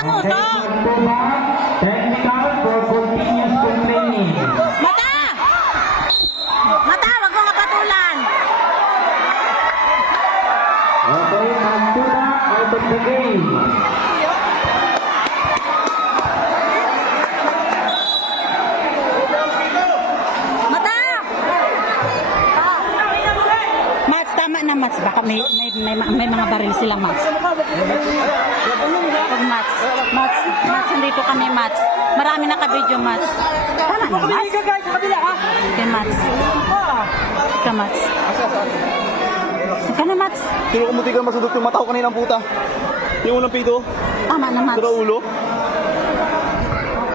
ang uso. Technical for continuous training. Mata! Mata, wag mo nga patulan. Okay, Mansura out of the game. Mats, tama na Mats. Baka may, may, may, may mga baril sila Mats. Mats. Mats, nandito kami Mats. Marami na ka-video Mats. Tama na Mats. Okay Mats. Ka Mats. Ka na Mats. Sino kumuti ka yung mata ko kanina ang puta? Yung unang pito? Tama na Mats. Sa ulo?